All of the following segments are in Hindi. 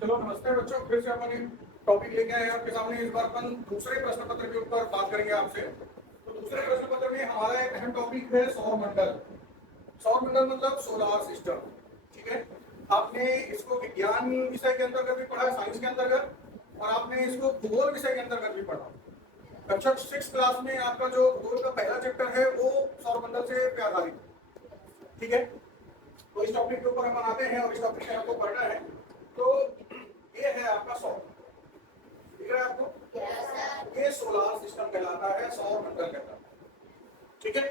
चलो नमस्ते बच्चों, फिर से अपन टॉपिक लेके आए हैं आपके सामने। इस बार अपन दूसरे प्रश्न पत्र के ऊपर बात करेंगे आपसे। तो दूसरे प्रश्न पत्र में हमारा एक अहम टॉपिक है सौर मंडल। सौर मंडल मतलब सोलार सिस्टम। ठीक है, आपने इसको विज्ञान विषय के अंतर्गत भी पढ़ा, साइंस के अंतर्गत, और आपने इसको भूगोल विषय के अंतर्गत भी पढ़ा। कक्षा 6 क्लास में आपका जो भूगोल का पहला चैप्टर है वो सौर मंडल से पे आधारित। ठीक है, तो इस टॉपिक के ऊपर हम आते हैं और इस टॉपिक से आपको पढ़ना है। तो ये है आपका सौर, दिख रहा है आपको? ये सोलार सिस्टम कहलाता है, सौर मंडल कहलाता है। ठीक है,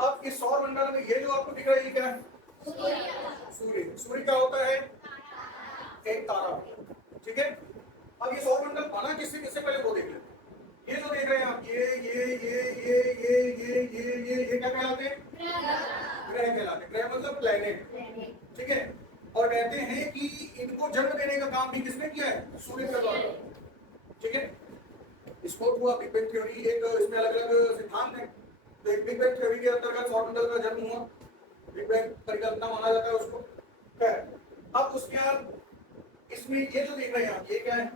अब इस सौर मंडल में ये जो आपको दिख रहा है ये क्या है? सूर्य। सूर्य क्या होता है? एक तारा। ठीक है, अब ये सौर मंडल बना किससे किससे पहले वो देख लेते हैं। ये जो देख रहे हैं आप, ये क्या कहलाते हैं? ग्रह कहलाते हैं। ग्रह मतलब प्लेनेट। ठीक है, और कहते हैं कि इनको जन्म देने का काम भी किसने किया है? सूर्य के द्वारा। ठीक है, इसको हुआ बिग बैंग थ्योरी, एक इसमें अलग अलग सिद्धांत है। तो एक बिग बैंग थ्योरी के अंतर्गत सौर मंडल का जन्म हुआ, बिग बैंग परिकल्पना माना जाता है उसको। अब उसके बाद इसमें ये जो देख रहे हैं आप, ये क्या है?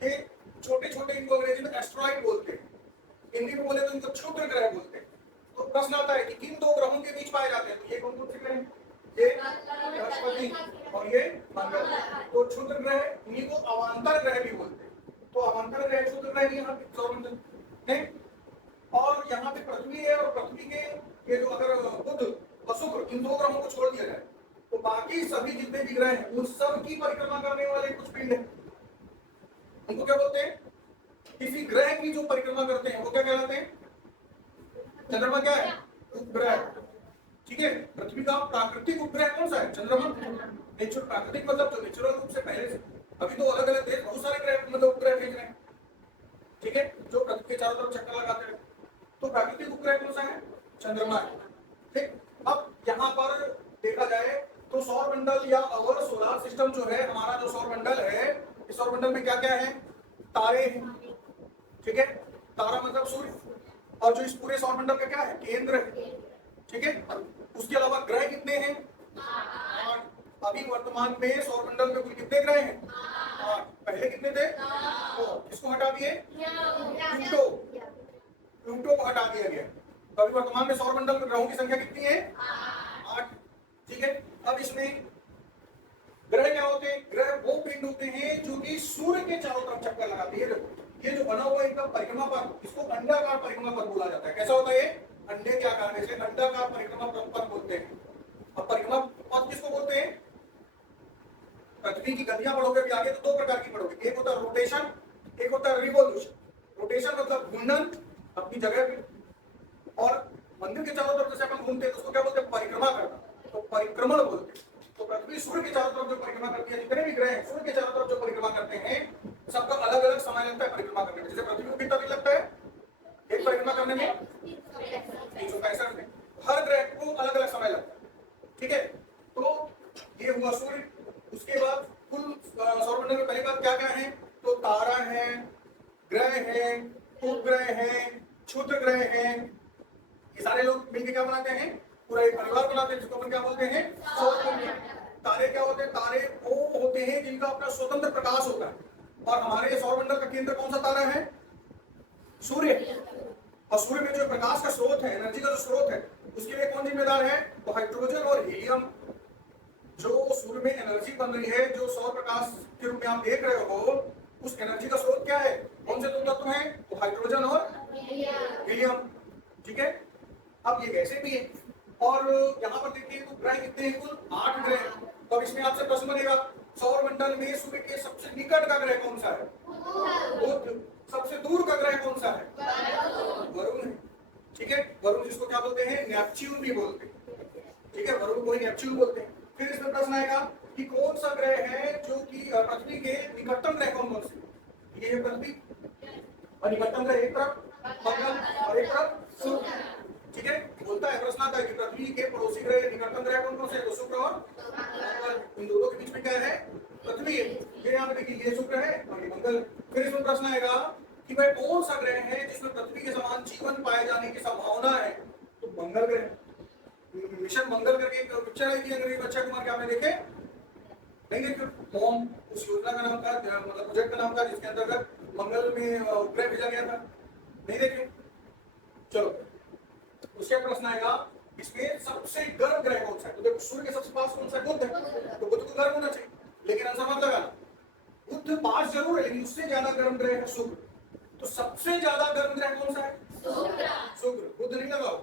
ये छोटे छोटे, इनको अंग्रेजी में एस्ट्रॉइड बोलते हैं, हिंदी में बोले तो इनको क्षुद्र ग्रह बोलते हैं। तो प्रश्न आता है कि किन दो ग्रहों के बीच पाए जाते हैं? तो ये कौन कौन से ग्रह हैं? ये बृहस्पति और ये मंगल। तो क्षुद्र ग्रह, इन्हीं को अवांतर ग्रह भी बोलते हैं। तो अवांतर ग्रह, क्षुद्र ग्रह भी यहाँ पे सौरमंडल है। और यहाँ पे पृथ्वी है, और पृथ्वी के ये जो अगर बुध और शुक्र, इन दो ग्रहों को छोड़ दिया जाए तो बाकी सभी जितने भी ग्रह हैं उन सब की परिक्रमा करने वाले कुछ पिंड है, उनको क्या बोलते हैं? किसी ग्रह की जो परिक्रमा करते हैं वो क्या कहलाते हैं? चंद्रमा क्या है? उपग्रह। ठीक है, पृथ्वी का प्राकृतिक उपग्रह कौन सा है? चंद्रमा। नेचुरल, प्राकृतिक मतलब जो नेचुरल रूप से पहले से। अभी तो अलग अलग देश बहुत सारे ग्रह मतलब उपग्रह भेज रहे हैं। ठीक है, जो पृथ्वी के चारों तरफ चक्कर लगाते हैं। तो प्राकृतिक उपग्रह कौन सा है? चंद्रमा है। ठीक, अब यहाँ पर देखा जाए तो सौर मंडल या अवर सोलर सिस्टम जो है, हमारा जो सौर मंडल है, इस सौर मंडल में क्या क्या है? तारे हैं। ठीक है, तारा मतलब सूर्य, और जो इस पूरे सौर मंडल का क्या है? केंद्र है। ठीक है, उसके अलावा ग्रह कितने हैं? 8। अभी वर्तमान में सौर मंडल में कुल कितने ग्रह हैं? 8। पहले कितने थे? 2। किसको हटा दिए? प्लूटो। प्लूटो को हटा दिया गया। तो अभी वर्तमान में सौर मंडल में ग्रहों की संख्या कितनी है? 8। ठीक है, अब इसमें ग्रह क्या होते हैं? ग्रह वो पिंड होते हैं जो कि सूर्य के चारों तरफ चक्कर लगाते हैं। ये जो बना हुआ एकदम परिक्रमा पथ, इसको अंडाकार परिक्रमा पथ बोला जाता है। कैसा होता है ये? अंडे के आकार में से अंडाकार परिक्रमा पथ बोलते हैं। अब परिक्रमा पथ किसको बोलते हैं? पृथ्वी की गतियां पढ़ोगे अभी आगे तो 2 प्रकार की पढ़ोगे, एक होता है रोटेशन, एक होता है रिवोल्यूशन। रोटेशन मतलब घूर्णन अपनी जगह पे, और मंदिर के चारों तरफ जैसे अपन घूमते हैं तो उसको क्या बोलते हैं? परिक्रमा करना, तो परिक्रमण बोलते हैं। तो पृथ्वी सूर्य के चारों तरफ जो परिक्रमा करती है, जितने भी ग्रह हैं सूर्य के चारों तरफ जो परिक्रमा करते हैं, सबका अलग अलग समय लगता है परिक्रमा करने में। जैसे पृथ्वी को कितना दिन लगता है एक परिक्रमा करने में? 365 दिन। हर ग्रह को अलग अलग समय लगता है। ठीक है, तो ये हुआ सूर्य। उसके बाद कुल सौरमंडल में पहली बात क्या क्या है? तो तारा है, ग्रह है, उपग्रह है, क्षुद्र ग्रह है। ये सारे लोग मिलकर क्या बनाते हैं? पूरा एक परिवार बनाते हैं, जिसको अपन क्या बोलते हैं? सौर मंडल। तारे क्या होते हैं? तारे वो होते हैं जिनका अपना स्वतंत्र प्रकाश होता है। और हमारे सौर मंडल का केंद्र कौन सा तारा है? सूर्य। और सूर्य में जो प्रकाश का स्रोत है, एनर्जी का जो स्रोत है, उसके लिए कौन जिम्मेदार है? तो हाइड्रोजन और हीलियम। जो सूर्य में एनर्जी बन रही है, जो सौर प्रकाश के रूप में आप देख रहे हो, उस एनर्जी का स्रोत क्या है? कौन से 2 तत्व हैं? तो हाइड्रोजन और हीलियम। ठीक है, अब ये गैसें भी है। और यहाँ पर देखिए तो ग्रह कितने हैं? कुल 8 ग्रह। तो अब इसमें आपसे प्रश्न बनेगा, सौर मंडल में सूर्य के सबसे निकट का ग्रह कौन सा है? बुध। सबसे दूर का ग्रह कौन सा है? वरुण है। ठीक है, वरुण जिसको क्या बोलते हैं? नेपच्यून भी बोलते हैं। ठीक है, वरुण को ही नेपच्यून बोलते हैं। फिर इसमें प्रश्न आएगा कि कौन सा ग्रह है जो कि पृथ्वी के निकटतम ग्रह कौन कौन से? ये है पृथ्वी, और निकटतम ग्रह एक तरफ मंगल और एक तरफ शुक्र। ठीक है, बोलता है, प्रश्न आता है कि पृथ्वी के पड़ोसी ग्रह निकटतम ग्रह कौन कौन से? तो शुक्र और मंगल। इन दोनों के बीच में क्या है? पृथ्वी है। ये यहाँ पे देखिए, ये शुक्र है और ये मंगल। फिर इसमें प्रश्न आएगा कि भाई कौन सा ग्रह है जिसमें पृथ्वी के समान जीवन पाए जाने की संभावना है? तो मंगल ग्रह। मिशन मंगल करके एक पिक्चर आई थी अंग्रेजी बच्चा कुमार, क्या आपने देखे? नहीं देखे? मॉम उस योजना का नाम था, मतलब प्रोजेक्ट का नाम था, जिसके अंतर्गत मंगल में उपग्रह भेजा गया था। नहीं देखे? चलो उसके प्रश्न आएगा, इसमें सबसे गर्म ग्रह कौन सा है? तो देखो सूर्य के सबसे पास कौन सा है? बुध है, तो बुध को गर्म होना चाहिए, लेकिन आंसर मत लगाना। बुध पास जरूर है, लेकिन उससे ज्यादा गर्म ग्रह है शुक्र। तो सबसे ज्यादा गर्म ग्रह कौन सा है? शुक्र। शुक्र, बुध नहीं लगाओ।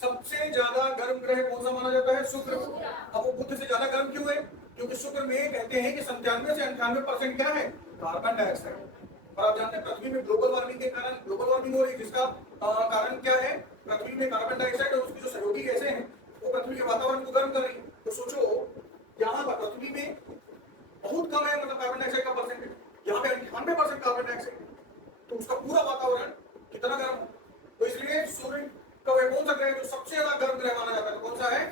सबसे ज्यादा गर्म ग्रह कौन सा माना जाता है? शुक्र। अब वो बुध से ज्यादा गर्म क्यों है? क्योंकि शुक्र में कहते हैं कि 97 से 98% क्या है? Carbon dioxide. और आप जानते हैं पृथ्वी में ग्लोबल वार्मिंग के कारण ग्लोबल वार्मिंग हो रही है, जिसका कारण क्या है? पृथ्वी में कार्बन डाइऑक्साइड और उसकी जो सहयोगी गैसें हैं वो पृथ्वी के वातावरण को गर्म कर रही है। तो सोचो, यहाँ पर पृथ्वी में बहुत कम है, मतलब कार्बन डाइऑक्साइड का परसेंटेज, यहाँ पे 98% कार्बन डाइऑक्साइड, तो उसका पूरा वातावरण कितना गर्म हो। तो इसलिए सूर्य का वह कौन सा ग्रह जो सबसे ज्यादा गर्म ग्रह माना जाता है? कौन सा है?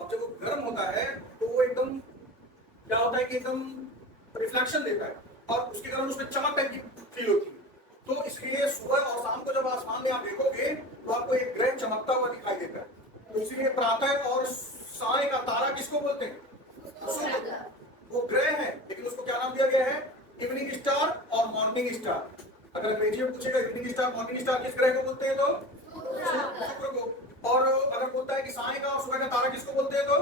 अब जब वो गर्म होता है तो वो एकदम क्या होता है कि एकदम रिफ्लेक्शन देता है, और उसके कारण उसमें चमक टाइप की फील होती है। तो इसलिए सुबह और शाम को जब आसमान में आप देखोगे तो आपको एक ग्रह चमकता हुआ दिखाई देता है। तो इसीलिए प्रातः और साय का तारा किसको बोलते हैं? सूर्य। वो ग्रह है, लेकिन उसको क्या नाम दिया गया है? इवनिंग स्टार और मॉर्निंग स्टार। अगर अंग्रेजी में पूछेगा इवनिंग स्टार मॉर्निंग स्टार किस ग्रह को बोलते हैं? तो शुक्र को। और अगर बोलता है कि साय का और सुबह का तारा किसको बोलते हैं? तो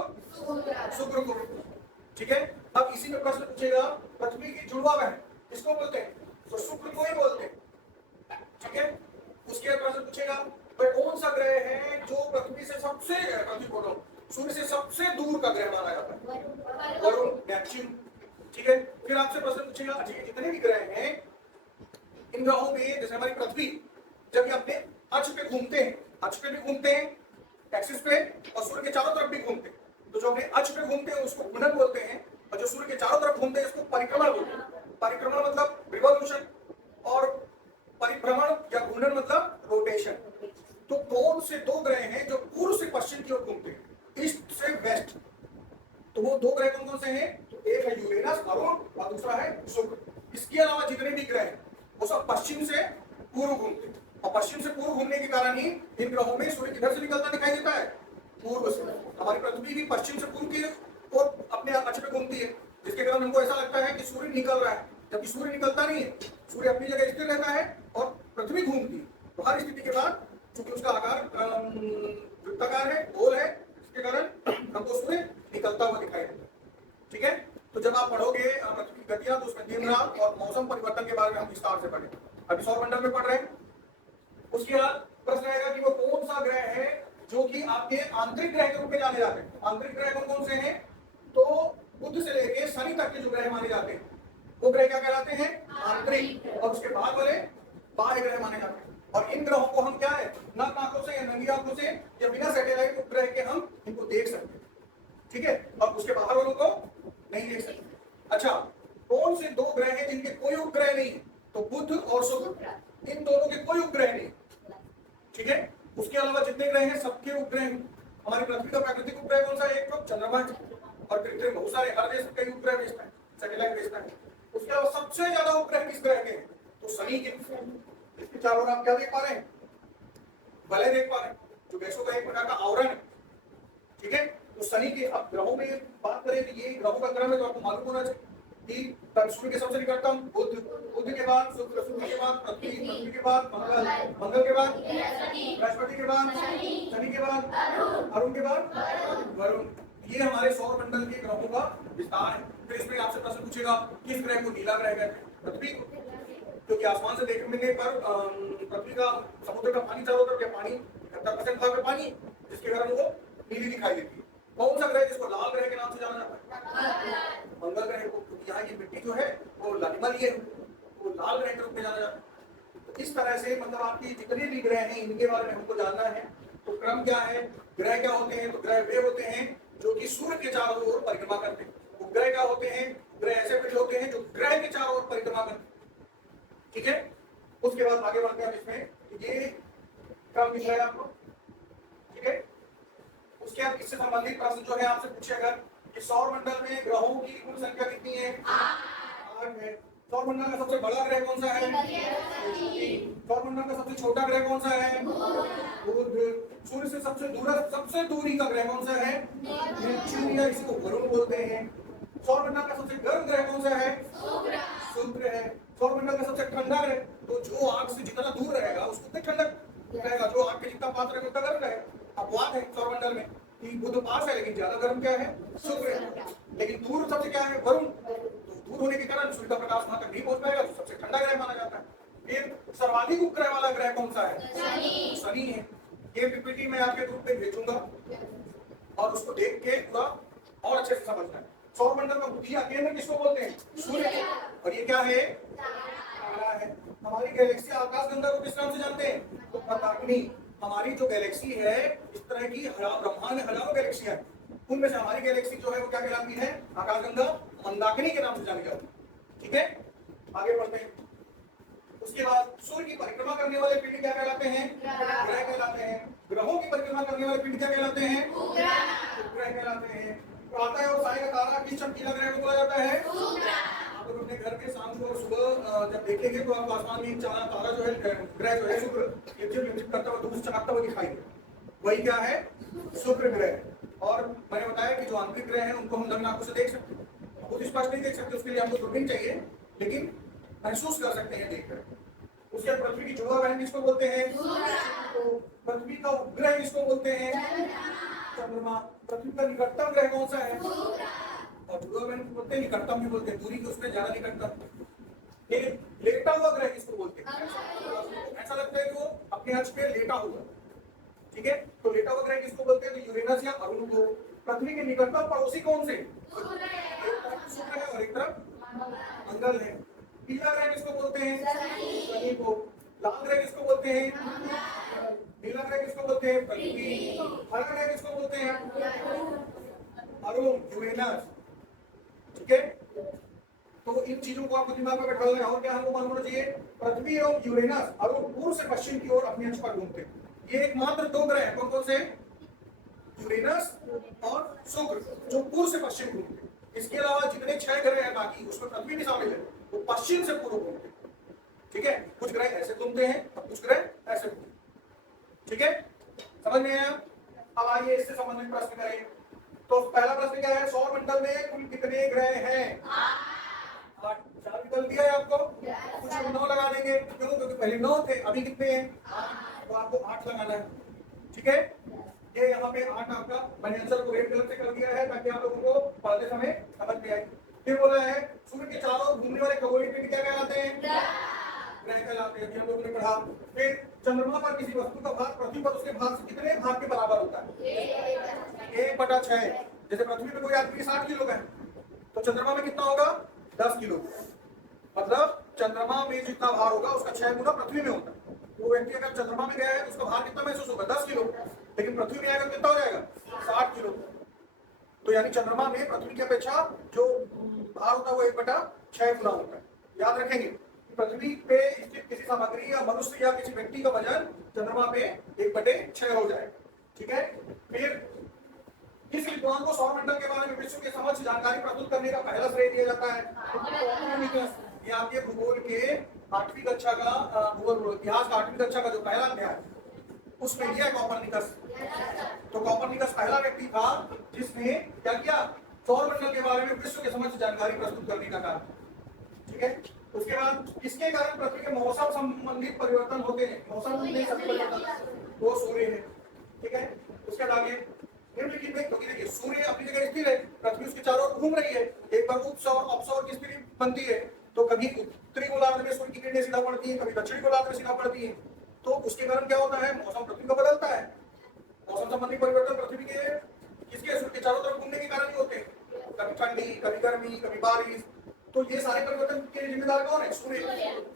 शुक्र को। ठीक है, अब इसी में प्रश्न पूछेगा पृथ्वी की जुड़वा बहन किसको बोलते हैं? तो शुक्र को ही बोलते हैं। ठीक है, उसके बाद प्रश्न पूछेगा भाई कौन सा ग्रह है जो पृथ्वी से सबसे, पृथ्वी बोलो सूर्य से सबसे दूर का ग्रह माना जाता है? वरुण, नेपच्यून। ठीक है, फिर आपसे प्रश्न पूछेगा अच्छा जितने भी ग्रह हैं इन ग्रहों में, जैसे हमारी पृथ्वी जब ये अपने अक्ष पे घूमते हैं, अक्ष पे भी घूमते हैं एक्सिस पे, और सूर्य के चारों तरफ भी घूमते हैं, तो जो अपने अक्ष पे घूमते हैं उसको घूर्णन बोलते हैं, और जो सूर्य के चारों तरफ घूमते हैं इसको परिक्रमण बोलते हैं। परिक्रमण मतलब रिवॉल्यूशन, और परिभ्रमण या घूर्णन मतलब रोटेशन। तो कौन से दो ग्रह हैं जो पूर्व से पश्चिम की ओर घूमते हैं, ईस्ट से वेस्ट? तो वो दो ग्रह कौन कौन से हैं? तो एक है यूरेनस वरुण और दूसरा है शुक्र। इसके अलावा जितने भी ग्रह हैं वो सब पश्चिम से पूर्व घूमते हैं, और पश्चिम से पूर्व घूमने के कारण ही इन ग्रहों में सूर्य किधर से निकलता दिखाई देता है? पूर्व से। हमारी पृथ्वी भी पश्चिम से पूर्व की ओर अपने अक्ष पे घूमती है, जिसके कारण हमको ऐसा लगता है कि सूर्य निकल रहा है, जबकि सूर्य निकलता नहीं है। सूर्य अपनी जगह स्थिर रहता है और पृथ्वी घूमती है। तो हर स्थिति के बाद चूंकि उसका आकार वृत्ताकार है, गोल है, इसके कारण हमको सूर्य निकलता हुआ दिखाई देता है। ठीक है, तो जब आप पढ़ोगे पृथ्वी की गतियां तो उसमें दिन रात और मौसम परिवर्तन के बारे में हम विस्तार से पढ़ेंगे। अभी सौरमंडल में पढ़ रहे हैं। उसके बाद प्रश्न आएगा कि वो कौन सा ग्रह है जो कि आपके आंतरिक ग्रह के रूप में जाने जाते हैं? आंतरिक ग्रह कौन कौन से हैं? तो बुध से लेके शनि तक के जो ग्रह माने जाते हैं वो ग्रह क्या कहलाते हैं? आंतरिक। और उसके बाद वाले बाह्य ग्रह माने जाते हैं। और इन ग्रहों को हम क्या है, नग्न आंखों से या नंगी आंखों से या बिना सैटेलाइट उपग्रह के हम इनको देख सकते हैं। ठीक है, और उसके बाहर वालों को नहीं देख सकते। अच्छा, कौन से दो ग्रह हैं जिनके कोई उपग्रह नहीं है? तो बुध और शुक्र, इन दोनों के कोई उपग्रह नहीं। ठीक है, उसके अलावा जितने ग्रह हैं सबके उपग्रह हैं। हमारी पृथ्वी का प्राकृतिक उपग्रह कौन सा है? एक तो चंद्रमा है, और कृत्रिम बहुत सारे हर देश कई उपग्रह भेजता है, सैटेलाइट भेजता है। उसके अलावा सबसे ज्यादा उपग्रह किस ग्रह के हैं? तो शनि के। इसके चारों ओर आप क्या देख पा रहे हैं? वलय देख पा रहे हैं, जो गैसों का एक प्रकार का आवरण है। ठीक है, तो शनि के, अब ग्रहों में बात करें तो ये ग्रहों का क्रम है, तो आपको मालूम होना चाहिए कि सूर्य के सबसे निकटतम बुध, बुध के बाद शुक्र, शुक्र के बाद पृथ्वी, पृथ्वी के बाद मंगल, मंगल के बाद बृहस्पति, के बाद शनि, के बाद अरुण, के बाद वरुण। ये हमारे सौर मंडल के ग्रहों का विस्तार है। फिर इसमें आपसे प्रश्न पूछेगा किस ग्रह को नीला ग्रह कहते हैं? पृथ्वी को, क्योंकि आसमान से देखने पर पृथ्वी का समुद्र का पानी चारों तरफ, पानी 70% भाग में पानी, जिसके कारण वो नीली दिखाई देती है। कौन सा ग्रह जिसको लाल ग्रह के नाम से जाना जाता है? मंगल ग्रह को, क्योंकि यहाँ की मिट्टी जो है वो लालिमा है, वो लाल ग्रह के रूप में जाना जाता है। तो इस तरह से मतलब आपकी जितने भी ग्रह हैं इनके बारे में हमको जानना है। तो क्रम क्या है, ग्रह क्या होते हैं? तो ग्रह वे होते हैं जो कि सूर्य के चारों ओर परिक्रमा करते हैं। उपग्रह क्या होते हैं? ग्रह ऐसे पिंड होते हैं जो ग्रह के चारों ओर परिक्रमा करते हैं। ठीक है, उसके बाद आगे बढ़ते हैं इसमें, ये क्रम दिख रहा है आपको। ठीक है, उसके बाद इससे संबंधित प्रश्न जो है आपसे पूछेगा कि सौर मंडल में ग्रहों की कुल संख्या कितनी है? 8 है। सौरमंडल का सबसे बड़ा ग्रह कौन सा है? सौरमंडल का सबसे छोटा ग्रह कौन सा है? बुध। सूर्य से सबसे दूरी का ग्रह कौन सा है? नेपच्यून, या इसको वरुण बोलते हैं। सौरमंडल का सबसे गर्म ग्रह कौन सा है? शुक्र है। सौरमंडल का सबसे ठंडा ग्रह, तो जो आग से जितना दूर रहेगा उसको उतना ठंडक रहेगा, जो आग के जितना पास रहेगा उतना गर्म रहेगा। अपवाद है सौरमंडल में कि बुध पास है लेकिन ज्यादा गर्म क्या है? शुक्र है। लेकिन दूर सबसे क्या है? वरुण। तो दूर होने के कारण सूर्य का प्रकाश वहां तक नहीं पहुंच पाएगा, तो सबसे ठंडा ग्रह माना जाता है। फिर सर्वाधिक उपग्रह वाला ग्रह कौन सा है? शनि है। ये पीपीटी मैं आपके ग्रुप में भेजूंगा और उसको देख के पूरा और अच्छे से समझना है। सौरमंडल का मुख्य केंद्र किसको बोलते हैं? सूर्य। और ये क्या है? तारा है। हमारी गैलेक्सी आकाशगंगा को किस नाम से जानते हैं? तो मंदाकिनी। हमारी जो गैलेक्सी है, इस तरह की ब्रह्मांड में हजारों गैलेक्सियां हैं, उनमें से हमारी गैलेक्सी जो है वो क्या कहलाती है? आकाशगंगा मंदाकिनी के नाम से जानी जाती है। ठीक है, आगे बढ़ते हैं। उसके बाद सूर्य की परिक्रमा करने वाले पिंड क्या कहलाते हैं? ग्रह कहलाते हैं। ग्रहों की परिक्रमा करने वाले पिंड क्या कहलाते हैं? उपग्रह कहलाते हैं। प्रातः और साय का तारा किस चमकीला ग्रह को बोला जाता है? आप लोग अपने घर के शाम को और सुबह जब देखेंगे तो आपको आसमान में चांद तारा जो है, ग्रह जो है शुक्र, लिपचिप करता हुआ धूप चमकता हुआ दिखाई दे, वही क्या है? शुक्र ग्रह। और मैंने बताया कि जो आंतरिक ग्रह है उनको हम नग्न आंखों से देख सकते हैं, बहुत स्पष्ट नहीं देख सकते, उसके लिए हमको दूरबीन चाहिए, लेकिन महसूस कर सकते हैं देखकर। उसके बाद पृथ्वी की जुड़वा बहन किसको बोलते हैं? तो पृथ्वी का उपग्रह किसको बोलते हैं? चंद्रमा। पृथ्वी का निकटतम ग्रह कौन सा है? और जुड़वा बहन को बोलते हैं निकटतम भी बोलते हैं, दूरी के उसमें ज्यादा निकटतम। लेटा हुआ ग्रह किसको बोलते हैं? ऐसा लगता है कि वो अपने अक्ष पे लेटा हुआ। ठीक है, तो लेटा हुआ ग्रह किसको बोलते हैं? तो यूरेनस या अरुण को। पृथ्वी के निकटतम पड़ोसी कौन से? एक तरफ शुक्र है और एक तरफ मंगल है। पीला ग्रह किसको बोलते हैं? शनि को। लाल ग्रह किसको बोलते हैं? नीला ग्रह किसको बोलते हैं? पृथ्वी। हरा ग्रह किसको बोलते हैं? अरुण, यूरेनस। ठीक है, तो इन चीजों को आपको दिमाग में बैठा लेना। और क्या हमको मालूम होना चाहिए? पृथ्वी और यूरेनस अरुण पूर्व से पश्चिम की ओर अपनी अक्ष पर घूमते हैं। ये एकमात्र दो ग्रह हैं, कौन कौन से? यूरेनस और शुक्र, जो पूर्व से पश्चिम घूमते हैं। इसके अलावा जितने 6 ग्रह हैं बाकी, उसमें पृथ्वी भी शामिल है, वो पश्चिम से पूर्व घूमते हैं। ठीक है, कुछ ग्रह ऐसे घूमते हैं और कुछ ग्रह ऐसे घूमते हैं। ठीक है, समझ में आया? अब आइए इससे संबंधित प्रश्न करें। तो पहला प्रश्न क्या है? सौर मंडल में कुल कितने ग्रह हैं? 8। 4 विकल्प दिया है आपको, कुछ लोग 9 लगा देंगे, क्यों? क्योंकि पहले 9 थे, अभी कितने हैं? तो आपको 8 लगाना है। ठीक है, ये यहाँ पे 8 आपका, मैंने आंसर को रेड कलर से कर दिया है ताकि आप लोगों को पढ़ते समय समझ में आए। फिर बोला है सूर्य के चारों ओर घूमने वाले खगोलीय पिंड क्या कहलाते हैं? ग्रह कहलाते हैं, हम लोगों ने पढ़ा। फिर चंद्रमा पर किसी वस्तु का भार पृथ्वी पर उसके भार से कितने भाग के बराबर होता है? 1/6। जैसे पृथ्वी पे कोई आदमी 60 किलो का है, तो चंद्रमा में कितना होगा? 10 किलो। मतलब चंद्रमा में जितना भार होगा उसका 6 गुना पृथ्वी में होता है। वो व्यक्ति अगर चंद्रमा में गया है तो उसका भार कितना महसूस होगा? 10 किलो। लेकिन पृथ्वी में आएगा कितना हो जाएगा? 60 किलो। तो यानी चंद्रमा में पृथ्वी की अपेक्षा जो भार होता है वो 1/6 गुना होता है। याद रखेंगे, पृथ्वी पे स्थित किसी सामग्री या मनुष्य या किसी व्यक्ति का वजन चंद्रमा पे 1/6 हो जाएगा। ठीक है, फिर किस विद्वान को सौरमंडल के बारे में विश्व के समक्ष जानकारी प्रस्तुत करने का पहला श्रेय दिया जाता है? ये आपके भूगोल के 8वीं कक्षा का इतिहास का 8वीं कक्षा का जो पहला अध्याय उसमें दिया कॉपरनिकस। तो कॉपरनिकस पहला व्यक्ति था जिसने क्या किया? सौरमंडल के बारे में विश्व के समक्ष जानकारी प्रस्तुत करने का काम। ठीक है, उसके बाद किसके कारण पृथ्वी के मौसम संबंधित परिवर्तन होते हैं? मौसम में सभी परिवर्तन वो सूर्य है। ठीक है, उसके बाद आगे निम्नलिखित में, क्योंकि देखिए सूर्य अपनी जगह स्थिर है, पृथ्वी उसके चारों ओर घूम रही है, एक बार उपसौर अपसौर की स्थिति बनती है, तो कभी उत्तरी गोलार्ध में सूर्य की किरणें सीधा पड़ती है, कभी दक्षिणी गोलार्ध में सीधा पड़ती है। तो उसके कारण क्या होता है? मौसम पृथ्वी का बदलता है। मौसम संबंधी परिवर्तन पृथ्वी के किसके सूर्य के चारों तरफ घूमने के कारण ही होते हैं, कभी ठंडी, कभी गर्मी, कभी बारिश। तो ये सारे परिवर्तन के लिए जिम्मेदार कौन है? सूर्य।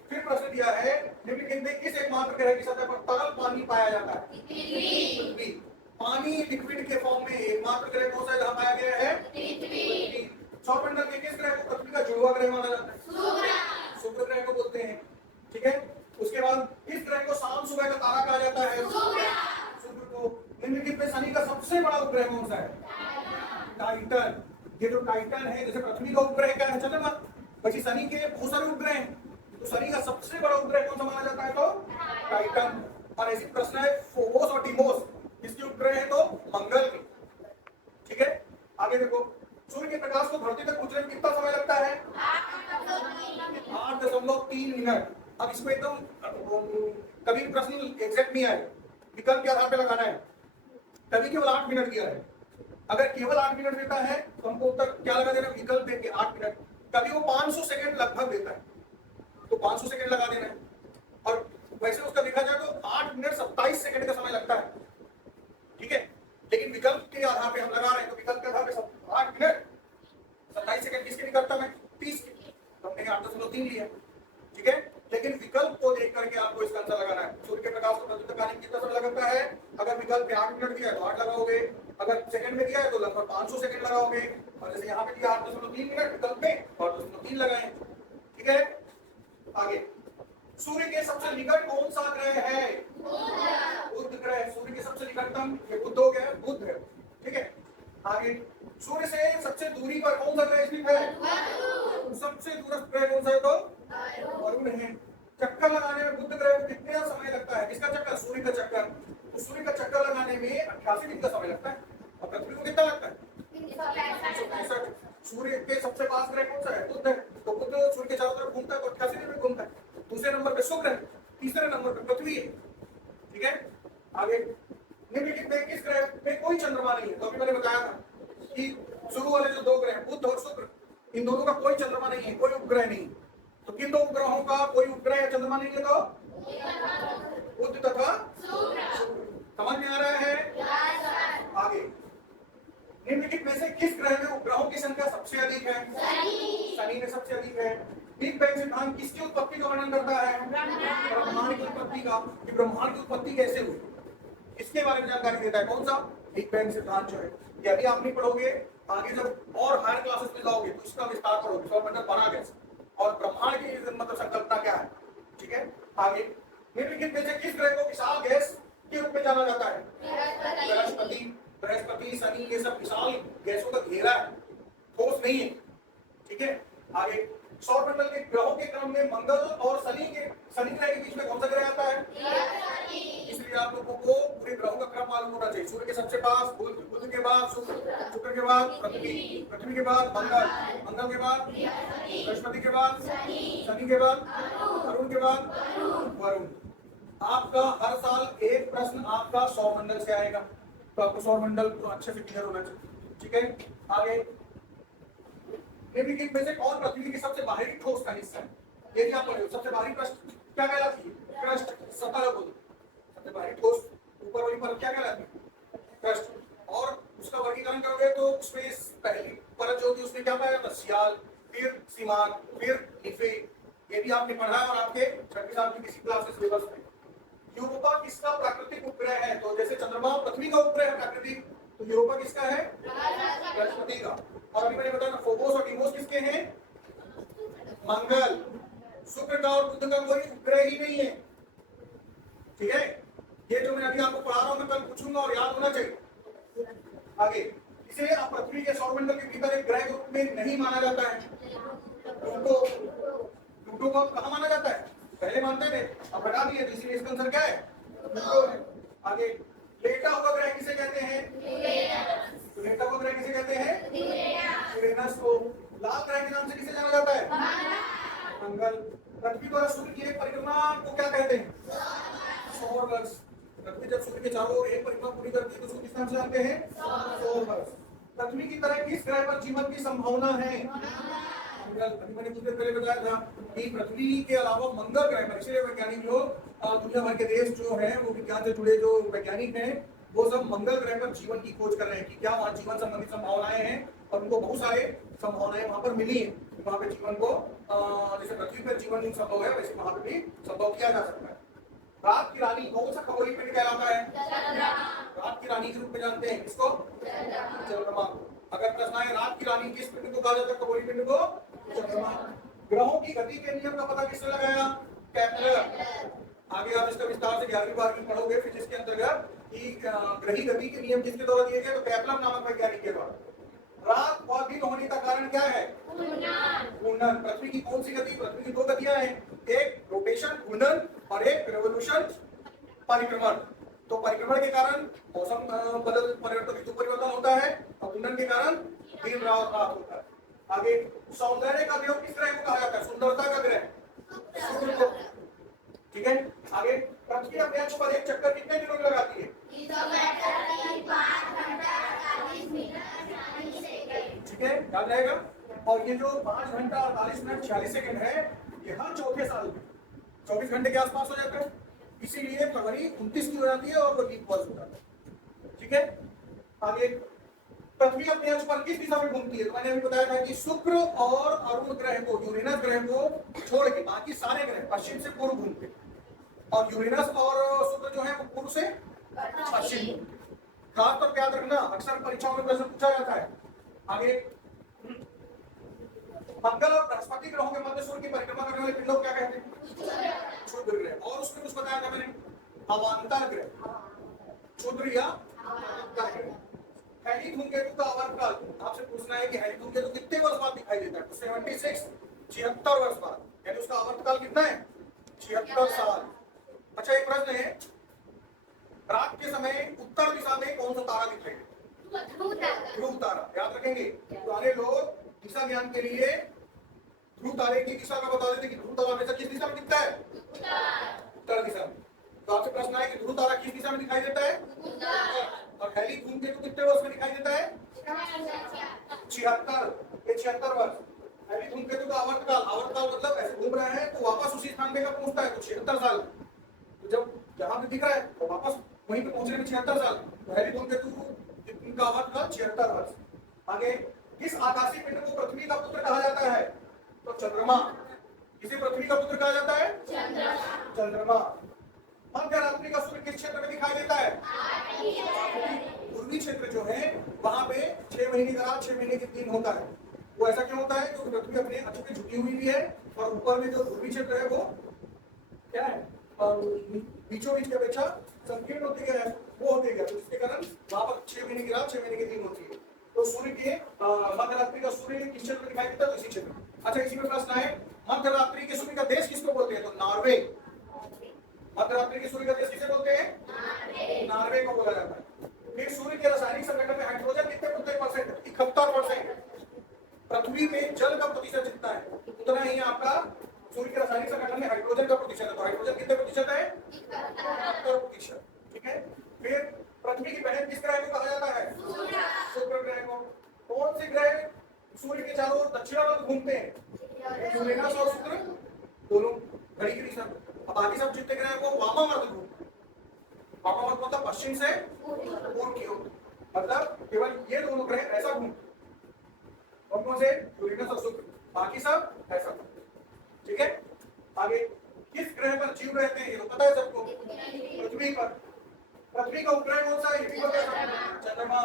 फिर प्रश्न दिया है निम्नलिखित में किस एकमात्र ग्रह की सतह पर तरल पानी पाया जाता है? पृथ्वी। पानी लिक्विड के फॉर्म में एकमात्र ग्रह कौन सा है जहां पाया गया है? पृथ्वी। सौरमंडल के किस ग्रह को पृथ्वी का जुड़वा ग्रह माना जाता है? शुक्र ग्रह को बोलते हैं। ठीक है, उसके बाद किस ग्रह को शाम सुबह का तारा कहा जाता है? शुक्र को। निम्नलिखित में शनि का सबसे बड़ा उपग्रह कौन सा है? टाइटन। ये जो टाइटन है, जैसे पृथ्वी का उपग्रह क्या है? चंद्रमा। बची शनि के बहुत सारे उपग्रह हैं, तो शनि का सबसे बड़ा उपग्रह कौन सा माना जाता है? तो टाइटन। और ऐसी प्रश्न है फोबोस और डीमोस किसके उपग्रह है? तो मंगल के। ठीक है, आगे देखो, सूर्य के प्रकाश को धरती तक पहुंचने में कितना समय लगता है? 8.3 मिनट। अब इसको एकदम कभी प्रश्न एग्जैक्ट नहीं आए, विकल्प के आधार पे लगाना है। कभी केवल 8 मिनट दिया है, अगर केवल 8 मिनट देता है तो हमको उत्तर क्या लगा देना? विकल्प देंगे 8 मिनट। कभी वो 500 सेकंड लगभग देता है तो 500 सेकंड लगा देना है। और वैसे उसका देखा जाए तो 8 मिनट 27 सेकंड का समय लगता है। ठीक है, लेकिन विकल्प के आधार पे हम लगा रहे हैं, तो विकल्प के आधार पे 8 मिनट 27 सेकंड किसके निकलता है? 30 के, तो हमने 8.3 लिया। ठीक है, लेकिन विकल्प को देख करके आपको इसका आंसर लगाना है। सूर्य के प्रकाश को पृथ्वी तक आने में कितना समय लगता है? अगर विकल्प में 8 मिनट दिया है तो 8 लगाओगे, अगर सेकंड में दिया है तो लगभग 500 सेकंड लगाओगे, और जैसे यहाँ पे दिया 8.3 मिनट विकल्प में, और 8.3 लगाए। ठीक है, आगे, सूर्य के सबसे निकट कौन सा ग्रह है? बुध ग्रह। सूर्य के सबसे निकटतम ये बुध हो गया, बुध है। ठीक है, आगे, सूर्य से सबसे दूरी पर कौन सा ग्रह स्थित है? सबसे दूरस्थ ग्रह कौन सा है? तो वरुण है। चक्कर लगाने में बुध ग्रह को कितना समय लगता है? किसका चक्कर? सूर्य का चक्कर। तो सूर्य का चक्कर लगाने में 88 दिन का समय लगता है, और पृथ्वी को कितना लगता है? 365। सूर्य के सबसे पास ग्रह कौन सा है? बुध है। तो बुध सूर्य के चारों तरफ घूमता है तो 88 दिन में घूमता है। दूसरे नंबर पे शुक्र है, तीसरे नंबर पे पृथ्वी है। ठीक है, आगे, निम्नलिखित में किस ग्रह में कोई चंद्रमा नहीं है? तो अभी मैंने बताया था कि शुरू वाले जो दो ग्रह बुध और शुक्र, इन दोनों का कोई चंद्रमा नहीं है, कोई उपग्रह नहीं। तो किन दो उपग्रहों का कोई उपग्रह या चंद्रमा नहीं है? तो बुध तथा शुक्र। समझ में आ रहा है? आगे, निम्नलिखित में से किस ग्रह में उपग्रहों की संख्या सबसे अधिक है? शनि में सबसे अधिक है। बिग बैंग सिद्धांत किसकी उत्पत्ति का वर्णन करता है? ब्रह्मांड की उत्पत्ति का। कि ब्रह्मांड की उत्पत्ति कैसे हुई, इसके बारे में जानकारी देता है। कौन सा? बिग बैंग सिद्धांत जो है। यदि आप नहीं पढ़ोगे, आगे जब और हायर क्लासेस में जाओगे तो इसका विस्तार पढ़ोगे, सौरमंडल बना कैसे और ब्रह्मांड की मतलब संकल्पना क्या है। ठीक है, आगे, निम्नलिखित में से किस ग्रह को विशाल गैस के रूप में जाना जाता है? बृहस्पति, शनि, ये सब विशाल गैसों का घेरा है, ठोस नहीं है। ठीक है, आगे, सौरमंडल के ग्रहों के क्रम में मंगल और शनि ग्रह के बीच में कौन सा ग्रह आता है? इसलिए आप लोगों को पूरे ग्रहों का क्रम मालूम होना चाहिए। सूर्य के सबसे पास बुध, बुध के बाद शुक्र, शुक्र के बाद पृथ्वी, पृथ्वी के बाद मंगल, मंगल के बाद बृहस्पति के बाद शनि के बाद अरुण के बाद वरुण। आपका हर साल एक प्रश्न आपका सौरमंडल से आएगा, तो आपको सौरमंडल तो अच्छे से क्लियर होना चाहिए। ठीक है, आगे, निम्नलिखित में से कौन पृथ्वी की सबसे बाहरी ठोस का हिस्सा है? यदि आप पढ़े सबसे बाहरी पृष्ठ क्या कहलाती है? क्रस्ट, सतह बोलो। सबसे बाहरी ठोस ऊपर वाली परत क्या कहलाती है? क्रस्ट। और उसका वर्गीकरण करोगे तो उसमें पहली परत जो होती है उसमें क्या पाया जाता है? सियाल, फिर सीमान, फिर निफे। ये भी आपने पढ़ा है और आपके 6वीं साल की किसी क्लास सिलेबस में। यूरोपा किसका प्राकृतिक उपग्रह है? तो जैसे चंद्रमा पृथ्वी का उपग्रह है प्राकृतिक, तो यूरोपा किसका है? बृहस्पति का। और अभी मैंने बताया फोबोस और डीमोस किसके हैं? मंगल। शुक्र का और बुध का कोई उपग्रह ही नहीं है। ठीक है, ये जो मैं अभी आपको पढ़ा रहा हूं मैं कल पूछूंगा और याद होना चाहिए। आगे, इसे आप पृथ्वी के सौरमंडल के भीतर एक ग्रह के रूप में नहीं माना जाता है। प्लूटो को कहां माना जाता है? पहले मानते थे, अब हटा दिए, तो इसलिए इसका आंसर क्या है? प्लूटो है। आगे, लेटा हुआ ग्रह किसे कहते हैं? लेटा हुआ ग्रह किसे कहते हैं? यूरेनस को। लाल ग्रह के नाम से किसे जाना जाता है? मंगल। पृथ्वी द्वारा सूर्य की एक परिक्रमा को क्या कहते हैं? सौर वर्ष। पृथ्वी जब सूर्य के चारों ओर एक परिक्रमा पूरी करती है तो उसको किस नाम से जानते हैं? सौर वर्ष। पृथ्वी की तरह किस ग्रह पर जीवन की संभावना है? मंगल। मैंने कुछ देर पहले बताया था कि पृथ्वी के अलावा मंगल ग्रह पर, इसलिए वैज्ञानिक लोग दुनिया भर के देश जो है वो विज्ञान से जुड़े जो वैज्ञानिक हैं वो सब मंगल ग्रह पर जीवन की खोज कर रहे हैं कि क्या वहाँ जीवन संबंधी संभावनाएं हैं, और उनको बहुत सारे संभावनाएं वहाँ पर मिली हैं। वहाँ पे जीवन को जैसे पृथ्वी पर जीवन संभव है वैसे वहाँ पे भी संभव किया जा सकता है। रात की रानी कौन सा खगोलीय पिंड कहलाता है? रात की रानी के रूप में जानते हैं किसको? चंद्रमा। अगर प्रश्न आए रात की रानी किस पिंड को कहा जाता है? खगोलीय पिंड को चंद्रमा। ग्रहों की गति के नियम का पता किसने लगाया? केपलर। आगे आप इसका विस्तार से 11वीं बार में पढ़ोगे फिजिक्स के अंतर्गत कि ग्रही गति के नियम किसके द्वारा दिए गए? तो केपलर नामक वैज्ञानिक के द्वारा। रात और दिन होने का कारण क्या है? घूर्णन। पृथ्वी की कौन सी गति? पृथ्वी की दो गतियां हैं, एक रोटेशन घूर्णन और एक रेवोल्यूशन परिक्रमण। तो परिक्रमण के कारण मौसम बदल परिवर्तन ऋतु परिवर्तन होता है और घूर्णन के कारण दिन रात होता है। आगे सौंदर्य का ग्रह किस ग्रह को कहा जाता है? सुंदरता का ग्रह सूर्य को। ठीक है, आगे पृथ्वी अपने अक्ष पर एक चक्कर कितने दिनों में लगाती है? ठीक है, याद रहेगा। और ये जो 5 घंटा 48 मिनट 46 सेकंड है, ये हर चौथे साल में 24 घंटे के आसपास हो जाता है। इसीलिए फरवरी 29 की हो जाती है और वो लीप वर्ष हो जाता है। ठीक है, आगे पृथ्वी अपने अक्ष पर किस दिशा में घूमती है? तो मैंने अभी बताया था कि शुक्र और अरुण ग्रह को, यूरेनस ग्रह को छोड़ के बाकी सारे ग्रह पश्चिम से पूर्व घूमते हैं और यूरेनस और शुक्र जो है वो पूर्व से पश्चिम। खास तौर पे याद रखना, अक्सर परीक्षाओं में प्रश्न पूछा जाता है। आगे मंगल और बृहस्पति ग्रहों के मध्य सूर्य की परिक्रमा करने वाले पिंडों को क्या कहते हैं? क्षुद्र ग्रह। और उसमें कुछ बताया था मैंने, अवांतर ग्रह, क्षुद्र या अवांतर ग्रह। हैली धूमकेतु का आवर्तकाल आपसे पूछना है कि हैली धूमकेतु कितने वर्ष बाद दिखाई देता है? तो 76 76 वर्ष बाद, यानी उसका आवर्तकाल कितना है? 76 साल। अच्छा, एक प्रश्न है, रात के समय उत्तर दिशा में कौन सा तारा दिखाई देता है? ध्रुव तारा। याद रखेंगे, पुराने लोग दिशा ज्ञान के लिए ध्रुव तारे की दिशा का बता देते कि ध्रुव तारा हमेशा किस दिशा में दिखता है? उत्तर दिशा में। तो आपसे प्रश्न है कि ध्रुव तारा किस दिशा में दिखाई देता है? और हैली धूमकेतु कितने वर्ष में दिखाई देता है? 76 वर्ष। हैली धूमकेतु का आवर्तकाल, आवर्तकाल मतलब ऐसे घूम रहे हैं तो वापस उसी स्थान पे कब पहुंचता है? तो 76 साल। तो जब जहां पे दिख रहा है तो वापस वहीं पे पहुंचने में 76 साल। तो हैली धूमकेतु का आवर्तकाल 76 वर्ष। आगे किस आकाशीय पिंड को पृथ्वी का पुत्र कहा जाता है? तो चंद्रमा। किसे पृथ्वी का पुत्र कहा जाता है? चंद्रमा। मध्य रात्रि का सूर्य किस क्षेत्र में दिखाई देता है? पूर्वी क्षेत्र जो है वहां पे 6 महीने का रात 6 महीने के दिन होता है। वो ऐसा क्यों होता है? क्योंकि पृथ्वी अपने अक्ष पे झुकी हुई भी है और ऊपर में जो पूर्वी क्षेत्र है वो क्या है? बीचों बीच की अपेक्षा संकीर्ण होती गया है, वो होते गया, तो इसके कारण वहां पर 6 महीने की रात 6 महीने के दिन होती है। तो सूर्य के मध्य रात्रि का सूर्य किस क्षेत्र में दिखाई देता है? तो इसी क्षेत्र में। अच्छा, इसी में प्रश्न है, मध्य रात्रि के सूर्य का देश किसको बोलते हैं? तो नॉर्वे। मध्य रात्रि के सूर्य का देश किसे बोलते हैं? नॉर्वे को बोला जाता है। फिर सूर्य के रासायनिक संगठन में हाइड्रोजन कितने %? 71%। पृथ्वी में जल का प्रतिशत जितना है उतना ही आपका सूर्य के रासायनिक संगठन में हाइड्रोजन का प्रतिशत है। तो हाइड्रोजन कितने प्रतिशत है? 71%। ठीक है, फिर पृथ्वी की बहन किस ग्रह को कहा जाता है? शुक्र ग्रह को। कौन से ग्रह सूर्य के चारों ओर दक्षिणावर्त घूमते हैं? यूरेनस और शुक्र दोनों घड़ी की दिशा में। अब बाकी सब जितने ग्रह को वामावर्त घूमते हैं। वामावर्त मतलब पश्चिम से पूर्व की ओर, मतलब केवल ये दोनों ग्रह ऐसा घूमते हैं। कौन से? यूरेनस और शुक्र, बाकी सब ऐसा। ठीक है, आगे किस ग्रह पर जीव रहते हैं? ये तो पता है सबको, पृथ्वी पर। पृथ्वी का उपग्रह कौन सा है? चंद्रमा।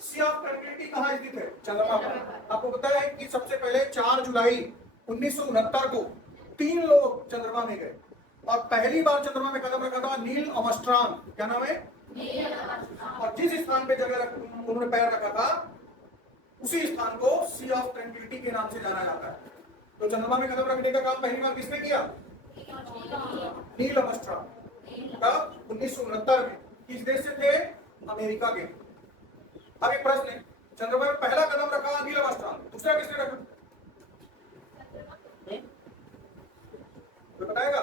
सी ऑफ ट्रैंक्विलिटी कहाँ स्थित है? चंद्रमा पर। आपको पता है कि सबसे पहले 4 जुलाई 1969 को 3 लोग चंद्रमा में गए और पहली बार चंद्रमा में कदम रखा था नील आर्मस्ट्रांग। क्या नाम है? और जिस स्थान पे उन्होंने पैर रखा था उसी स्थान को सी ऑफ ट्रैंक्विलिटी के नाम से जाना जाता है। तो चंद्रमा में कदम रखने का काम पहली बार किसने किया? Neil Armstrong. कब? 1969 में। किस देश से थे? अमेरिका के। अब एक प्रश्न है, चंद्रमा में पहला कदम रखा नील आर्मस्ट्रांग, दूसरा किसने रखा? तो बताएगा?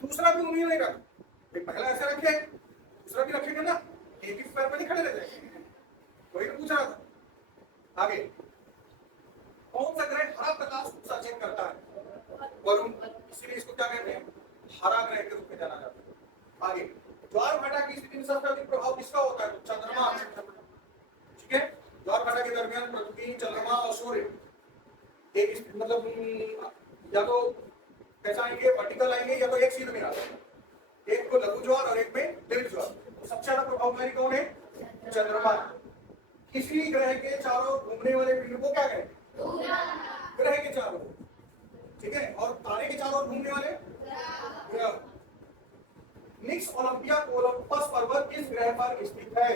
दूसरा भी उन्हीं ने रखा। पहला ऐसा रखे, दूसरा भी रखेंगे ना, एक ही पैर पर नहीं खड़े रह जाएंगे। वही तो पूछ रहा था। आगे कौन सा ग्रह हरा प्रकाश उत्सर्जन करता है? वरुण। इसीलिए इसको क्या कहते हैं? हरा ग्रह के रूप में जाना जाता है। आगे ज्वार भाटा की स्थिति में सबसे अधिक प्रभाव किसका होता है? तो चंद्रमा। ठीक है, ज्वार भाटा के दरमियान पृथ्वी, चंद्रमा और सूर्य एक मतलब या तो कैसा आएंगे? वर्टिकल आएंगे या तो एक सीध में आएंगे। एक को लघु ज्वार और एक में दीर्घ ज्वार। तो सबसे ज्यादा प्रभावकारी कौन है? चंद्रमा। किसी ग्रह के चारों घूमने वाले पिंड को क्या कहते हैं? ग्रह के चारों। ठीक है, और तारे के चारों घूमने वाले ग्रह। निक्स ओलंपिया ओलंपस पर्वत किस ग्रह पर स्थित है?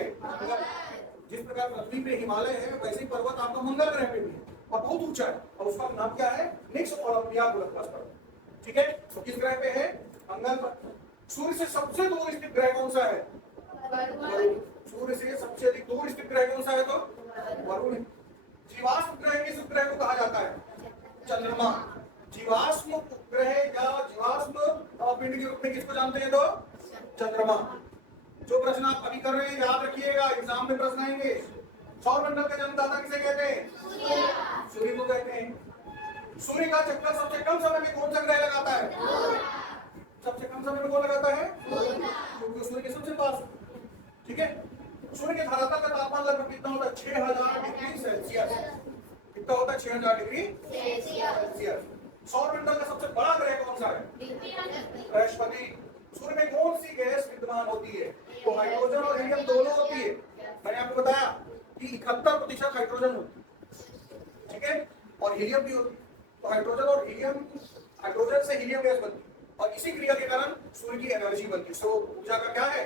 जिस प्रकार पृथ्वी पे हिमालय है वैसे ही पर्वत आपका मंगल ग्रह पे भी है और बहुत ऊंचा है और उसका नाम क्या है? निक्स ओलंपिया गोलकदास पर्वत। ठीक है, तो किस ग्रह पे है? मंगल पर। सूर्य से सबसे दूर स्थित ग्रह कौन सा है? वरुण। सूर्य से सबसे अधिक दूर स्थित ग्रह कौन सा है? तो वरुण। जीवाश्म ग्रह किस ग्रह को कहा जाता है? चंद्रमा। जीवाश्म ग्रह या जीवाश्म पिंड के रूप में किसको जानते हैं? तो चंद्रमा। जो प्रश्न आप अभी कर रहे हैं याद रखिएगा, एग्जाम में प्रश्न आएंगे। सौर मंडल का जन्मदाता किसे कहते हैं? सूर्य को कहते हैं। सूर्य का चक्कर सबसे कम समय में कौन सा ग्रह लगाता है? सबसे कम समय में कौन लगाता है? क्योंकि सूर्य के सबसे पास। ठीक है, सूर्य के धरातल का तापमान लगभग कितना होता है? 6000 डिग्री सेल्सियस। कितना होता है? 6000 डिग्री सेल्सियस। सौर मंडल का सबसे बड़ा ग्रह कौन सा है? बृहस्पति। सूर्य में कौन सी गैस विद्यमान होती है? तो हाइड्रोजन और हीलियम दोनों होती है। मैंने आपको बताया कि 71% हाइड्रोजन होती है, ठीक है, और हीलियम भी होती है। तो हाइड्रोजन और हीलियम, हाइड्रोजन से हीलियम गैस बनती है और इसी क्रिया के कारण सूर्य की एनर्जी बनती है। सो ऊर्जा का क्या है?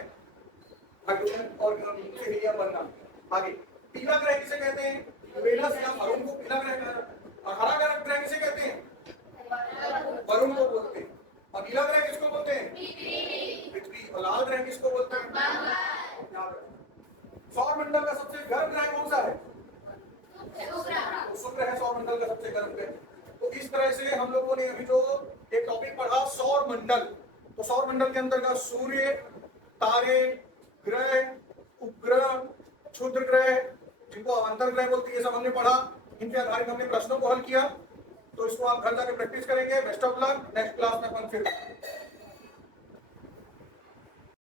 हाइड्रोजन और हीलियम बनना। आगे, पीला ग्रह किसे कहते हैं? वेनस या वरुण को पीला ग्रह कहा जाता है। और हरा ग्रह किसे कहते हैं? वरुण को बोलते हैं। और नीला ग्रह किसको बोलते हैं? पृथ्वी। और लाल ग्रह किसको बोलते हैं? मंगल। सौर मंडल का सबसे गर्म ग्रह कौन सा है? तो शुक्र है सौर मंडल का सबसे गर्म ग्रह। तो इस तरह से हम लोगों ने अभी जो एक टॉपिक पढ़ा सौर मंडल, तो सौर मंडल के अंतर्गत सूर्य, तारे, ग्रह, उपग्रह, क्षुद्र ग्रह, जिनको अवान्तर ग्रह बोलते हैं, ये सब हमने पढ़ा। इनके आधारित हमने प्रश्नों को हल किया। तो इसको आप घर जाकर प्रैक्टिस करेंगे। Best of luck. Next class में अपन फिर